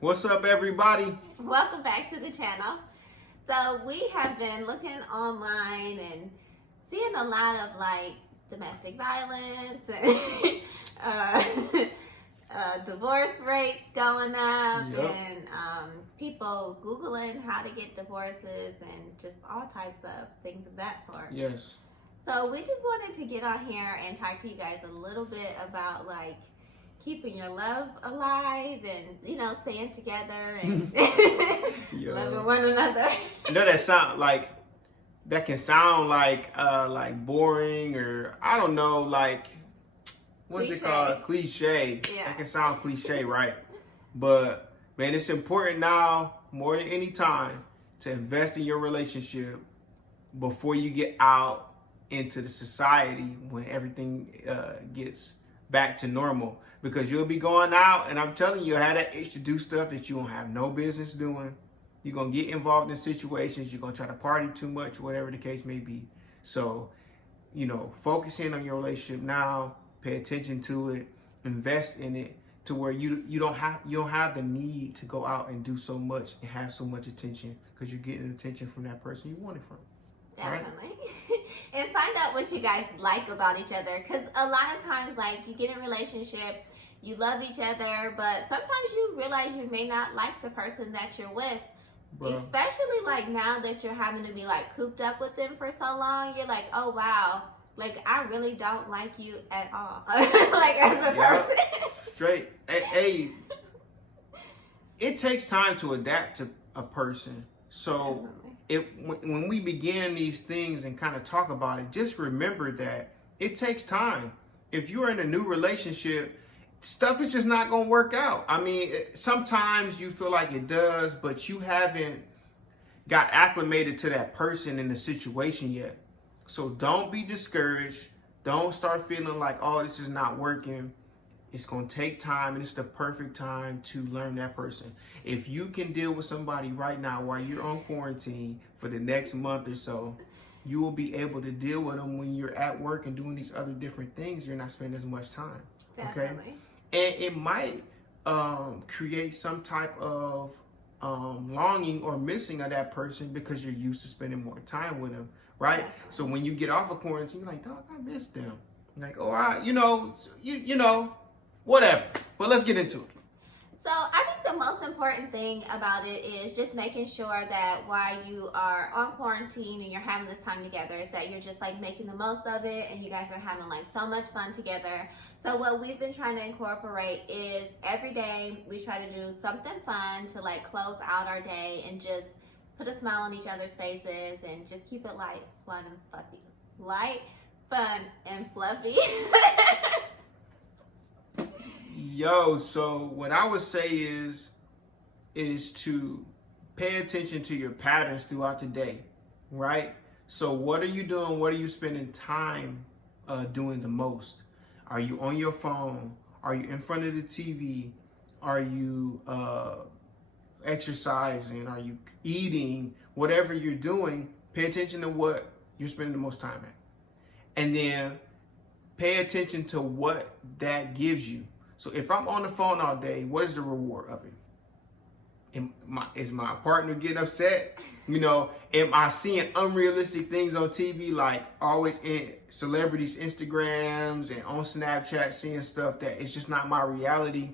What's up, everybody? Welcome back to the channel. So we have been looking online and seeing a lot of like domestic violence and divorce rates going up, Yep. and people Googling how to get divorces and just all types of things of that sort. Yes. So we just wanted to get on here and talk to you guys a little bit about like keeping your love alive and staying together and loving one another. I know that can sound like boring, or I don't know, like what's it called? Cliche. Yeah. That can sound cliche, right? But man, it's important now more than any time to invest in your relationship before you get out into the society when everything gets back to normal, because you'll be going out and I'm telling you, have that itch to do stuff that you don't have no business doing. You're gonna get involved in situations, you're gonna try to party too much, whatever the case may be. So, focus in on your relationship now, pay attention to it, invest in it to where you don't have the need to go out and do so much and have so much attention, because you're getting attention from that person you want it from. Definitely. Right? And find out what you guys like about each other, because a lot of times, like, you get in a relationship, you love each other, but sometimes you realize you may not like the person that you're with. Bro. Especially like now that you're having to be like cooped up with them for so long, you're like, oh wow, like I really don't like you at all. Like as a person. Straight. Hey, it takes time to adapt to a person. So when we begin these things and kind of talk about it, just remember that it takes time. If you're in a new relationship, stuff is just not going to work out. I mean, sometimes you feel like it does, but you haven't got acclimated to that person in the situation yet. So don't be discouraged. Don't start feeling like, oh, this is not working. It's going to take time, and it's the perfect time to learn that person. If you can deal with somebody right now while you're on quarantine for the next month or so, you will be able to deal with them when you're at work and doing these other different things. You're not spending as much time. Definitely. Okay? And it might create some type of longing or missing of that person because you're used to spending more time with them, right? Yeah. So when you get off of quarantine, you're like, dog, I miss them. Like, all right, whatever. But let's get into it. So I think the most important thing about it is just making sure that while you are on quarantine and you're having this time together, is that you're just like making the most of it and you guys are having like so much fun together. So what we've been trying to incorporate is every day we try to do something fun to like close out our day and just put a smile on each other's faces and just keep it light, fun, and fluffy. Light, fun, and fluffy. Yo, so what I would say is to pay attention to your patterns throughout the day, right? So what are you doing? What are you spending time doing the most? Are you on your phone? Are you in front of the TV? Are you exercising? Are you eating? Whatever you're doing, pay attention to what you're spending the most time at. And then pay attention to what that gives you. So if I'm on the phone all day, what is the reward of it? Is my partner getting upset? Am I seeing unrealistic things on TV, like always in celebrities' Instagrams and on Snapchat, seeing stuff that is just not my reality?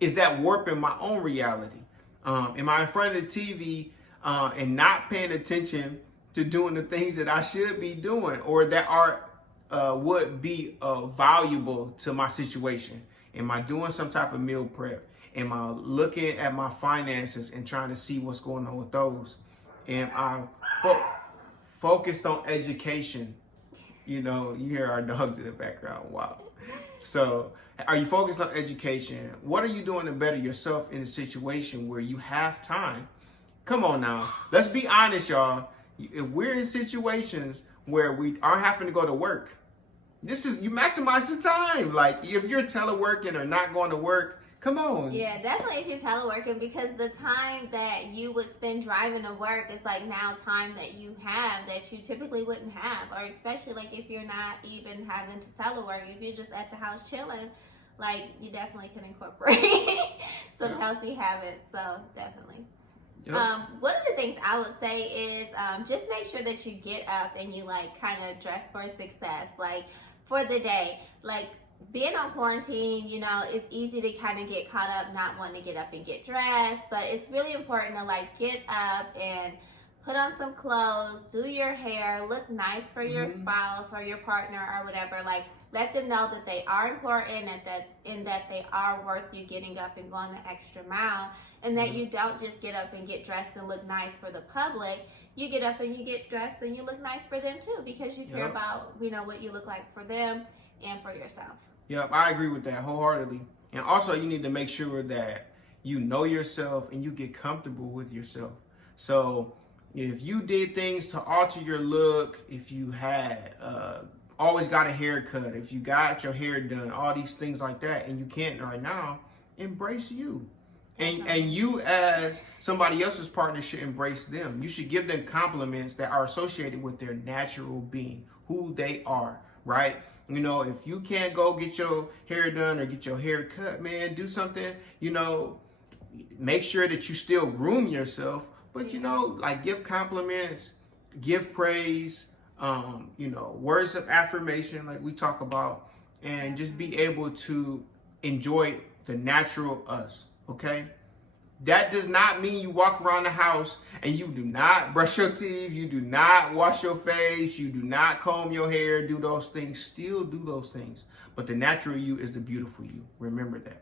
Is that warping my own reality? Am I in front of the TV and not paying attention to doing the things that I should be doing, or that are would be valuable to my situation? Am I doing some type of meal prep? Am I looking at my finances and trying to see what's going on with those? Am I focused on education? You hear our dogs in the background. Wow. So are you focused on education? What are you doing to better yourself in a situation where you have time? Come on now. Let's be honest, y'all. If we're in situations where we are having to go to work, you maximize the time. Like if you're teleworking or not going to work, come on. Yeah, definitely if you're teleworking, because the time that you would spend driving to work is like now time that you have that you typically wouldn't have, or especially like if you're not even having to telework, if you're just at the house chilling, like you definitely can incorporate some healthy habits. So definitely. Yep. One of the things I would say is just make sure that you get up and you like kind of dress for success, like for the day. Like being on quarantine, you know, it's easy to kind of get caught up not wanting to get up and get dressed, but it's really important to like get up and put on some clothes, do your hair, look nice for your spouse or your partner or whatever. Like let them know that they are important and that they are worth you getting up and going the extra mile, and that you don't just get up and get dressed and look nice for the public. You get up and you get dressed and you look nice for them too, because you care about, you know, what you look like for them and for yourself. Yep, I agree with that wholeheartedly. And also you need to make sure that you know yourself and you get comfortable with yourself. So if you did things to alter your look, if you had always got a haircut, if you got your hair done, all these things like that, and you can't right now, embrace you. And you as somebody else's partner should embrace them. You should give them compliments that are associated with their natural being, who they are, right? You know, if you can't go get your hair done or get your hair cut, man, do something, you know, make sure that you still groom yourself, but, you know, like give compliments, give praise, you know, words of affirmation like we talk about, and just be able to enjoy the natural us, okay? That does not mean you walk around the house and you do not brush your teeth, you do not wash your face, you do not comb your hair, do those things. Still do those things. But the natural you is the beautiful you. Remember that.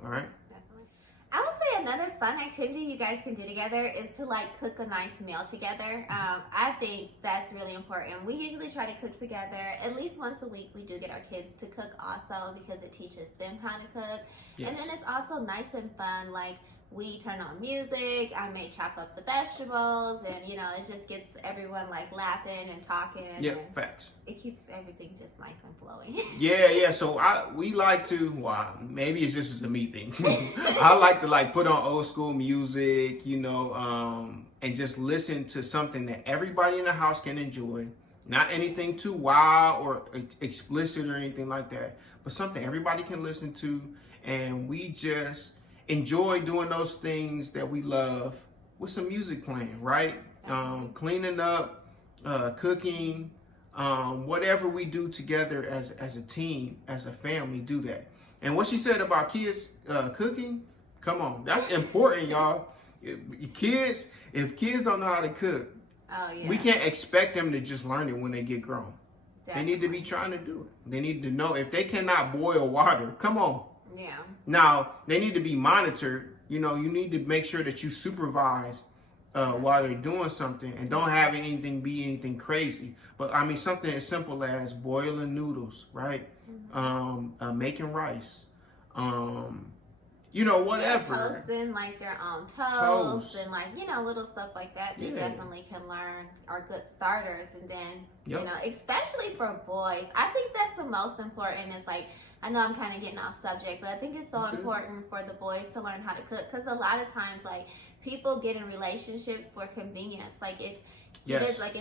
All right? Definitely. I would say another fun activity you guys can do together is to like cook a nice meal together. I think that's really important. We usually try to cook together at least once a week. We do get our kids to cook also because it teaches them how to cook. Yes. And then it's also nice and fun. Like we turn on music, I may chop up the vegetables, and you know, it just gets everyone like laughing and talking. Yeah, facts. It keeps everything just nice and flowing. Yeah. So we like to, well, maybe it's just a me thing. I like to like put on old school music, you know, and just listen to something that everybody in the house can enjoy. Not anything too wild or explicit or anything like that, but something everybody can listen to, and we just enjoy doing those things that we love with some music playing, right? Cleaning up, cooking, whatever we do together as a team, as a family, do that. And what she said about kids cooking, come on, that's important, y'all. If kids don't know how to cook, we can't expect them to just learn it when they get grown. Definitely. They need to be trying to do it. They need to know if they cannot boil water, come on. Yeah. Now, they need to be monitored. You know, you need to make sure that you supervise while they're doing something, and don't have anything be anything crazy. But I mean, something as simple as boiling noodles, right? Making rice, you know, whatever. Yeah, toasting like their own toast and like, you know, little stuff like that. They definitely can learn, are good starters. And then, you know, especially for boys, I think that's the most important is like, I know I'm kind of getting off subject, but I think it's so important for the boys to learn how to cook, because a lot of times, like, people get in relationships for convenience. Like, if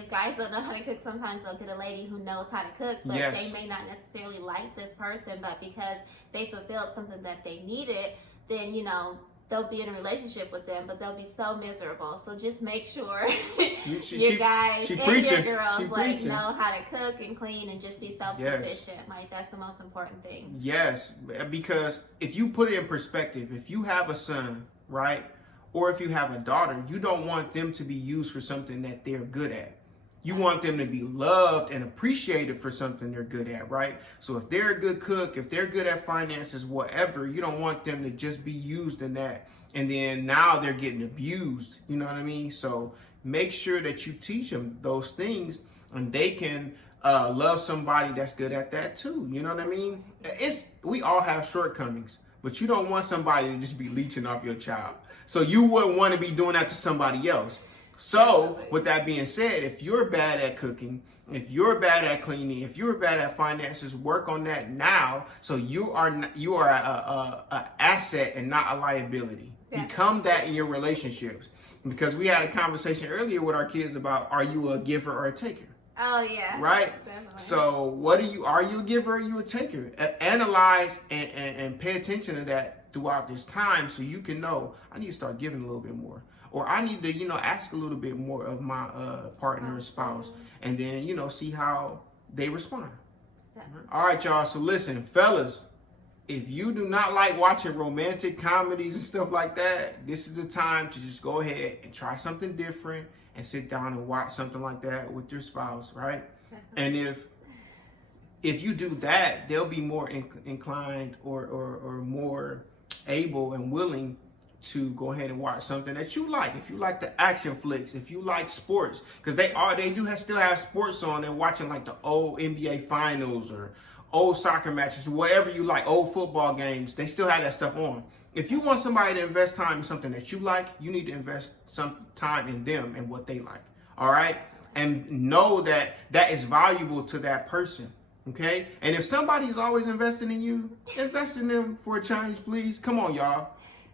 guys don't know how to cook, sometimes they'll get a lady who knows how to cook, but they may not necessarily like this person, but because they fulfilled something that they needed, then, you know, they'll be in a relationship with them, but they'll be so miserable. So just make sure your guys and your girls like know how to cook and clean and just be self-sufficient. Like that's the most important thing. Yes, because if you put it in perspective, if you have a son, right, or if you have a daughter, you don't want them to be used for something that they're good at. You want them to be loved and appreciated for something they're good at, right? So if they're a good cook, if they're good at finances, whatever, you don't want them to just be used in that. And then now they're getting abused, you know what I mean? So make sure that you teach them those things, and they can love somebody that's good at that too. You know what I mean? We all have shortcomings, but you don't want somebody to just be leeching off your child. So you wouldn't want to be doing that to somebody else. So, with that being said, if you're bad at cooking, if you're bad at cleaning, if you're bad at finances, work on that now. So you are a asset and not a liability. Definitely. Become that in your relationships. Because we had a conversation earlier with our kids about, are you a giver or a taker? Oh yeah. Right? Definitely. So are you a giver or are you a taker? Analyze and pay attention to that throughout this time, so you can know I need to start giving a little bit more, or I need to, you know, ask a little bit more of my partner or spouse, and then, you know, see how they respond. All right, y'all. So listen, fellas, if you do not like watching romantic comedies and stuff like that, this is the time to just go ahead and try something different and sit down and watch something like that with your spouse, right? And if you do that, they'll be more inclined or more able and willing to go ahead and watch something that you like. If you like the action flicks, if you like sports, because they do still have sports on. They're watching like the old NBA finals or old soccer matches, whatever you like, old football games. They still have that stuff on. If you want somebody to invest time in something that you like, you need to invest some time in them and what they like. All right, and know that that is valuable to that person. Okay, and if somebody's always investing in you, invest in them for a change, please. Come on, y'all.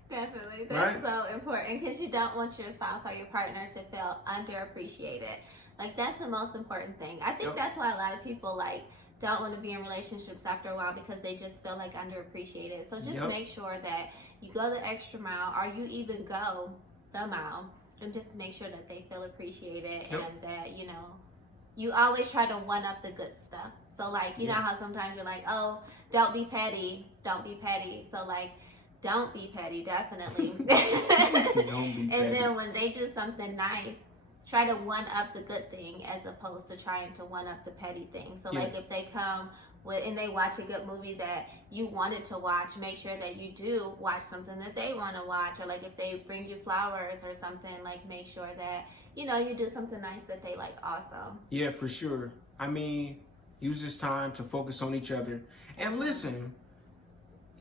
Definitely. That's so important, because you don't want your spouse or your partner to feel underappreciated. Like, that's the most important thing. I think that's why a lot of people like don't want to be in relationships after a while, because they just feel like underappreciated. So just make sure that you go the extra mile, or you even go the mile, and just make sure that they feel appreciated and that, you know, you always try to one up the good stuff. So like, you know how sometimes you're like, oh, don't be petty. So like, don't be petty, definitely. Don't be petty. And then when they do something nice, try to one up the good thing as opposed to trying to one up the petty thing. So like, if they come and they watch a good movie that you wanted to watch, make sure that you do watch something that they want to watch. Or like, if they bring you flowers or something, like, make sure that, you know, you do something nice that they like also. Yeah, for sure. I mean, use this time to focus on each other. And listen,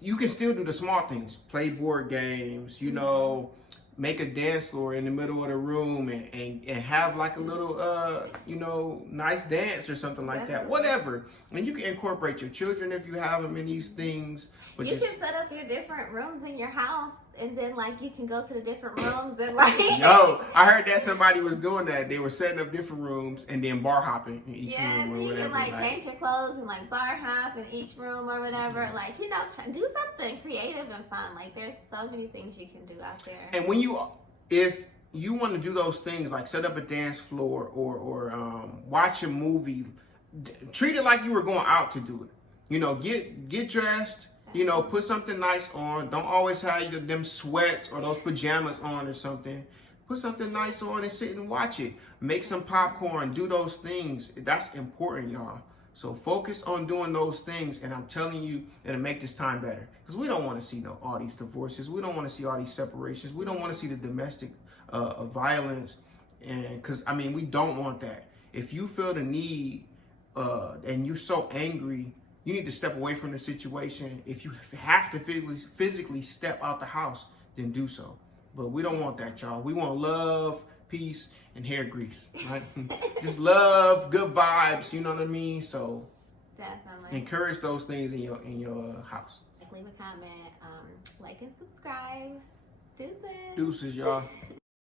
you can still do the small things. Play board games, you know, make a dance floor in the middle of the room and have like a little, you know, nice dance or something like that. Whatever. And you can incorporate your children if you have them in these things. But you can set up your different rooms in your house, and then like you can go to the different rooms and like. Yo, I heard that somebody was doing that. They were setting up different rooms and then bar hopping in each room or you whatever. Can like change your clothes and like bar hop in each room or whatever. Like, you know, do something creative and fun. Like, there's so many things you can do out there. And if you want to do those things, like set up a dance floor or watch a movie, treat it like you were going out to do it. You know, get dressed. You know, put something nice on. Don't always have them sweats or those pajamas on or something. Put something nice on and sit and watch it. Make some popcorn. Do those things. That's important, y'all. So focus on doing those things, and I'm telling you, it'll make this time better. Because we don't want to see all these divorces. We don't want to see all these separations. We don't want to see the domestic violence. And because, I mean, we don't want that. If you feel the need and you're so angry, you need to step away from the situation. If you have to physically step out the house, then do so. But we don't want that, y'all. We want love, peace, and hair grease, right? Just love, good vibes, you know what I mean? So definitely encourage those things in your house. Leave a comment, like and subscribe. Deuces. Deuces, y'all.